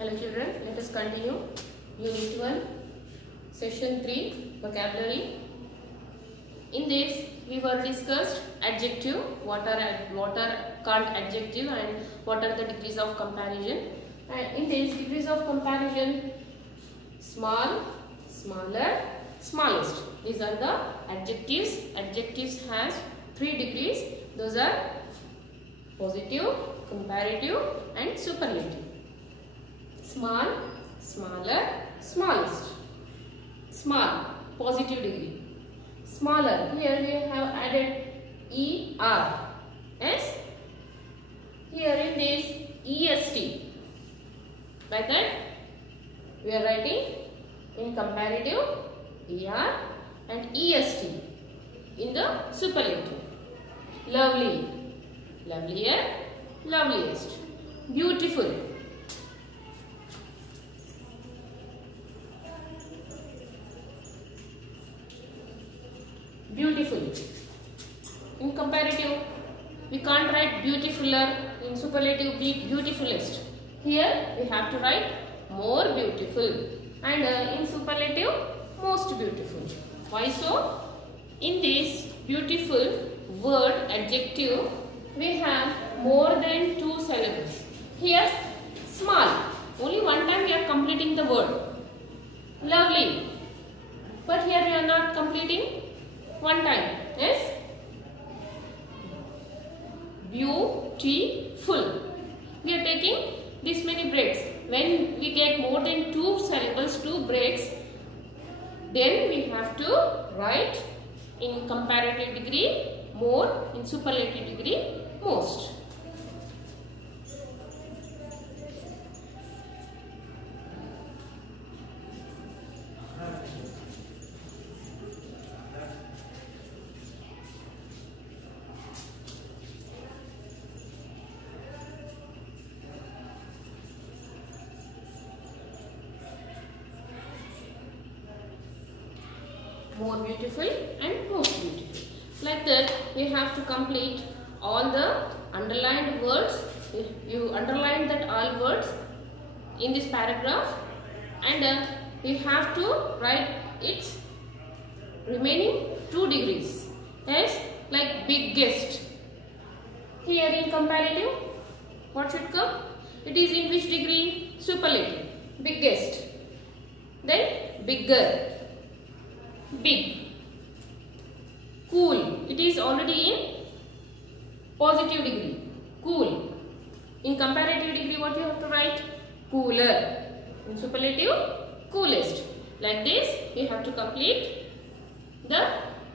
Hello children, let us continue Unit 1, Session 3, Vocabulary. In this, we were discussed adjective, what are called adjective and what are the degrees of comparison. And in this degrees of comparison, small, smaller, smallest. These are the adjectives. Adjectives has 3 degrees. Those are positive, comparative and superlative. Small, smaller, smallest. Small, positive degree. Smaller, here we have added ER. Yes? Here in this EST. Like that, we are writing in comparative ER and EST in the superlative. Lovely, lovelier, loveliest. Beautiful, beautiful. In comparative, we can't write beautifuler. In superlative, beautifulest. Here we have to write more beautiful, and in superlative, most beautiful. Why so? In this beautiful word adjective, we have more than 2 syllables. Here, small. Only one time we are completing the word. Lovely. But here we are not completing one time. Yes? Beautiful. We are taking this many breaks. When we get more than 2 syllables, 2 breaks, then we have to write in comparative degree more, in superlative degree most. More beautiful and most beautiful. Like that, we have to complete all the underlined words. You underline that all words in this paragraph, and we have to write its remaining 2 degrees. Yes, like biggest. Here in comparative, what should come? It is in which degree? Superlative. Biggest. Then bigger. Big. Cool. It is already in positive degree. Cool. In comparative degree, what you have to write? Cooler. In superlative, coolest. Like this, you have to complete the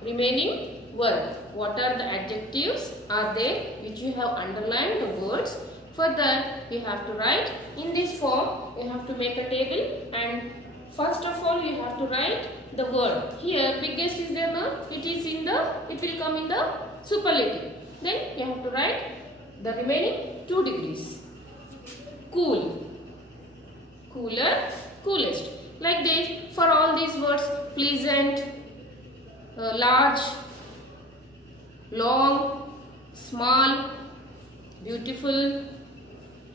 remaining work. What are the adjectives are there which you have underlined the words? For that, you have to write in this form. You have to make a table, and first of all, you have to write the word. Here, biggest is there now. It will come in the superlative. Then you have to write the remaining 2 degrees. Cool, cooler, coolest. Like this, for all these words, pleasant, large, long, small, beautiful,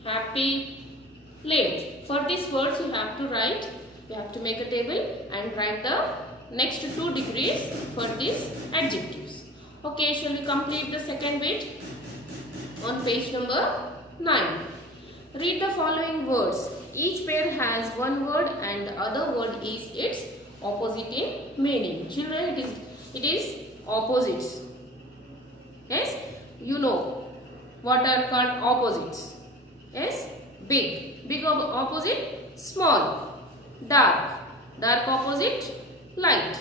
happy, late. For these words, you have to write. You have to make a table and write the next 2 degrees for these adjectives. Okay, shall we complete the second bit on page number 9. Read the following words. Each pair has one word and the other word is its opposite in meaning. Children, it is opposites. Yes, you know what are called opposites. Yes, big opposite, small. Dark opposite, light.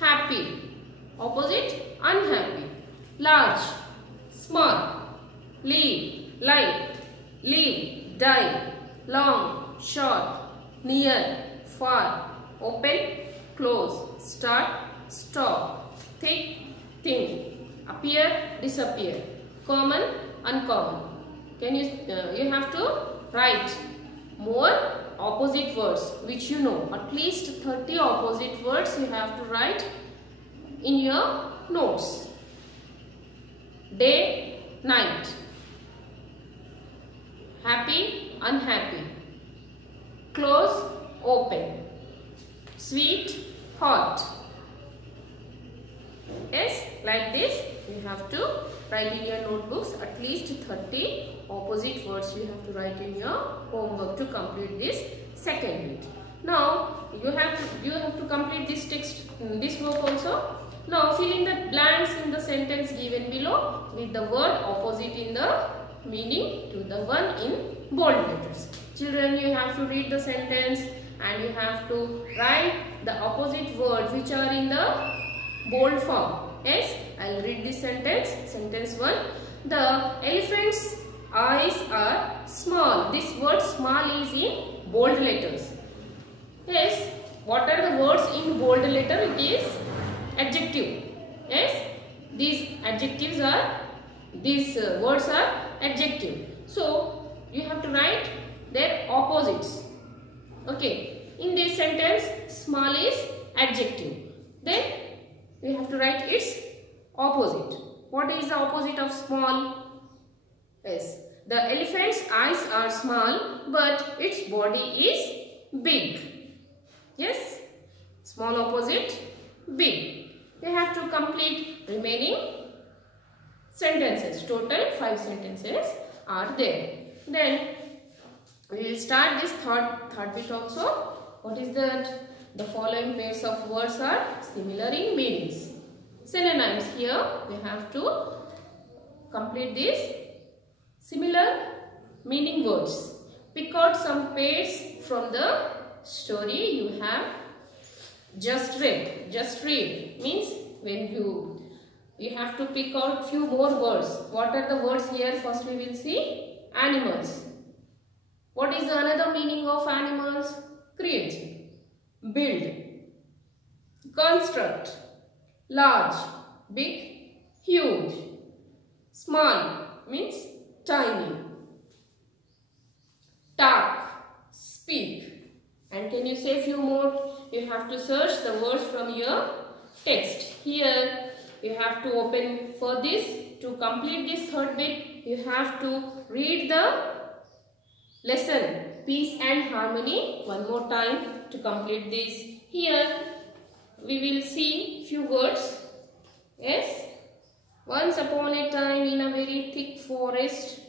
Happy opposite, unhappy. Large, small. Leave, light. Leave, die. Long, short. Near, far. Open, close. Start, stop. Thick, thin. Appear, disappear. Common, uncommon. You have to write more opposite words which you know. At least 30 opposite words you have to write in your notes. Day, night. Happy, unhappy. close, open. Sweet, hot. Yes, like this you have to write in your notebooks at least 30 opposite words you have to write in your homework to complete this second bit. Now you have to complete this text, this work also. Now fill in the blanks in the sentence given below with the word opposite in the meaning to the one in bold letters. Children, you have to read the sentence and you have to write the opposite words which are in the bold form. Yes, I will read this sentence. Sentence 1. The elephant's eyes are small. This word small is in bold letters. Yes, what are the words in bold letter? It is adjective. Yes, these words are adjective. So you have to write their opposites. Okay, in this sentence small is adjective. Then we have to write its opposite. What is the opposite of small? Yes, the elephant's eyes are small but its body is big. Yes, small opposite big. We have to complete remaining sentences. Total 5 sentences are there. Then we will start this third bit also. What is that? The following pairs of words are similar in meanings. Synonyms. Here we have to complete these similar meaning words. Pick out some pairs from the story you have just read. Just read means when you have to pick out few more words. What are the words here? First we will see animals. What is another meaning of animals? Create, build, construct, large, big, huge. Small means tiny. Talk, speak. And can you say few more? You have to search the words from your text. Here you have to open for this. To complete this third bit, you have to read the lesson Peace and Harmony one more time to complete this. Here we will see few words. Yes. Once upon a time in a very thick forest,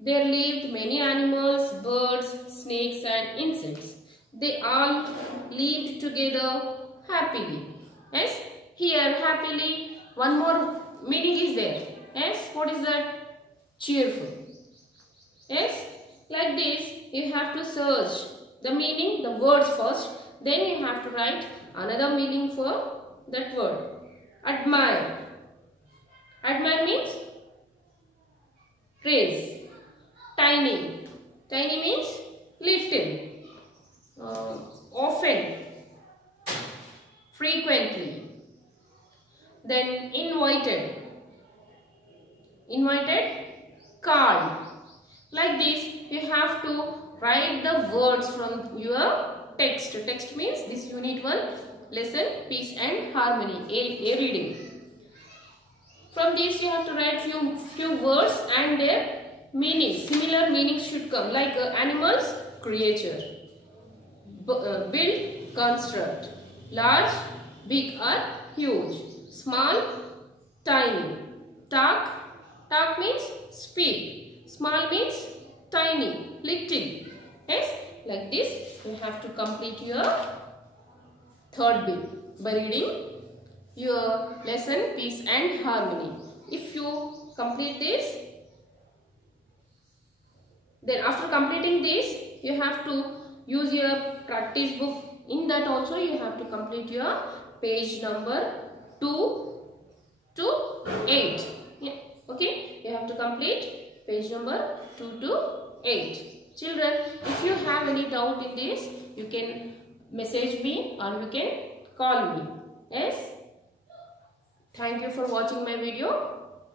there lived many animals, birds, snakes and insects. They all lived together happily. Yes. Here happily, one more meaning is there. Yes. What is that? Cheerful. Yes. Like this you have to search the meaning, the words first. Then you have to write another meaning for that word. Admire. Admire means praise. Tiny. Tiny means little. Often. Frequently. Then invited. Invited. Called. Like this you have to write the words from your text. Text means this unit 1 lesson Peace and Harmony, a reading. From this you have to write few words and their meanings. Similar meanings should come, like animals, creature, build, construct, large, big or huge, small, tiny, talk. Talk means speak. Small means tiny, little. Yes, like this you have to complete your third bit by reading your lesson Peace and Harmony. If you complete this, then after completing this you have to use your practice book. In that also you have to complete your page number 2 to 8. Yeah. Okay, you have to complete page number 2 to 8. Children, if you have any doubt in this, you can message me or you can call me. Yes. Thank you for watching my video.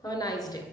Have a nice day.